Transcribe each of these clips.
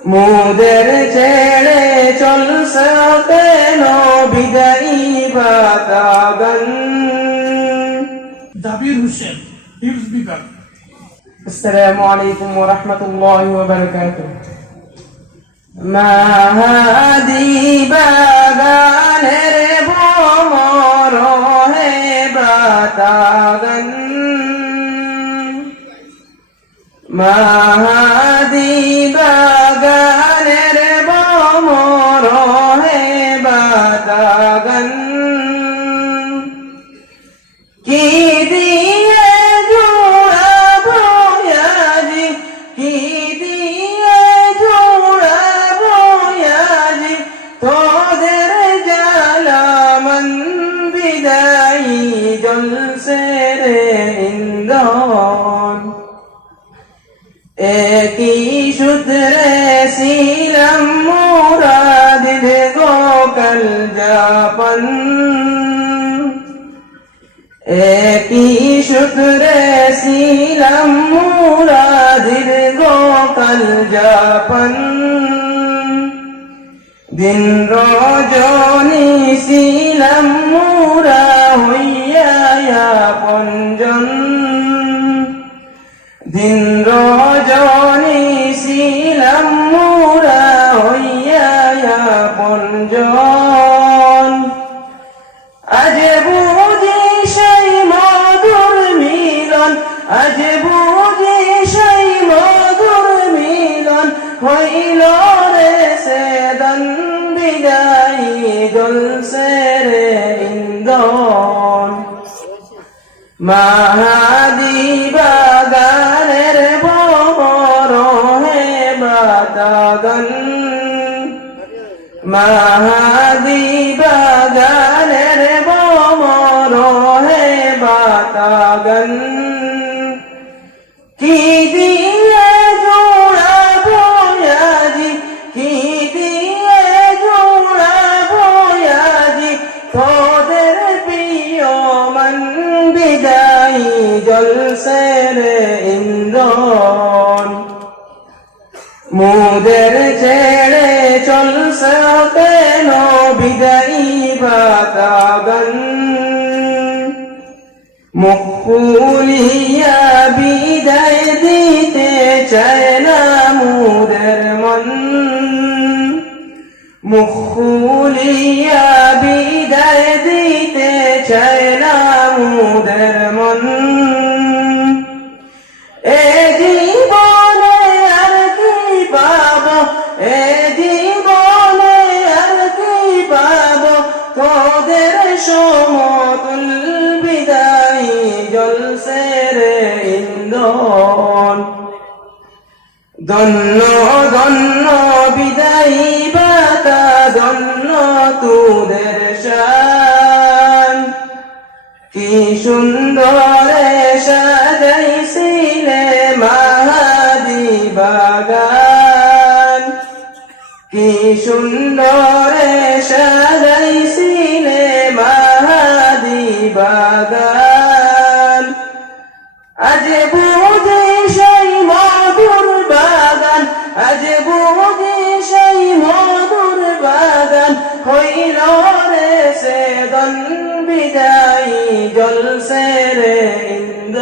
মুদের ছেড়ে চলছে কেন বিদায়ী বাতাগন জাবির হোসেন হিফজ বিভাগ السلام عليكم ورحمة الله وبركاته ما هذه বাগানের ভ্রমর হে বাতাগন মা ভ্রমর হে বাতাগন কি দিয়ে জোড়াবো আজি? কি দিয়ে জোড়াবো আজি? তোদের জালামন বিদায়ী জলসে রে ইন্দন যাপন একই সূত্রে ছিলাম মুরাদির গোকল যাপন দিন রজনী ছিলাম মুরা হইয়া পঞ্জন দিন হইল রে সেদন বিদায়ী জলসে রে ইন্দন মাহাদি বাগানের বমর হে বাতাগন মাহাদি বাগানের বমর হে বাতাগন জলসে রে ইন্দ্রন। মুদের ছেড়ে চলছে কেন বিদায়ী বাতাগন? মুখ খুলিয়া বিদায় দিতে চায় না মুদের মন। মুখ বিদায় দিতে চায় মুদের বিদায়ী জলসে রে ইন্দন দন্ন দন্ন বিদায়ী বাতা দন্ন তুদের শান। কি সুন্দরে সাজাইছিলে মাহাদি বাগান। কি সুন্দরে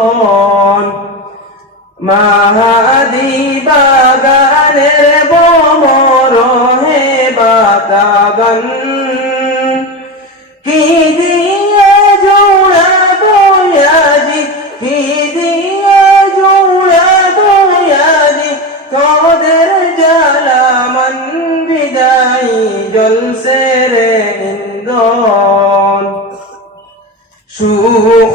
ইন্দন মাহাদি বাগানের বমর হে বাতাগন। কি দিয়ে জোড়াবো আজি কি দিয়ে জোড়াবো আজি তোদের জালামন বিদায়ী জলসে রে ইন্দন সুখ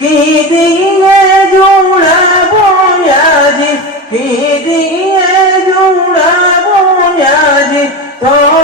কি দিয়ে জোড়াবো আজি কি দিয়ে জোড়াবো আজি তোর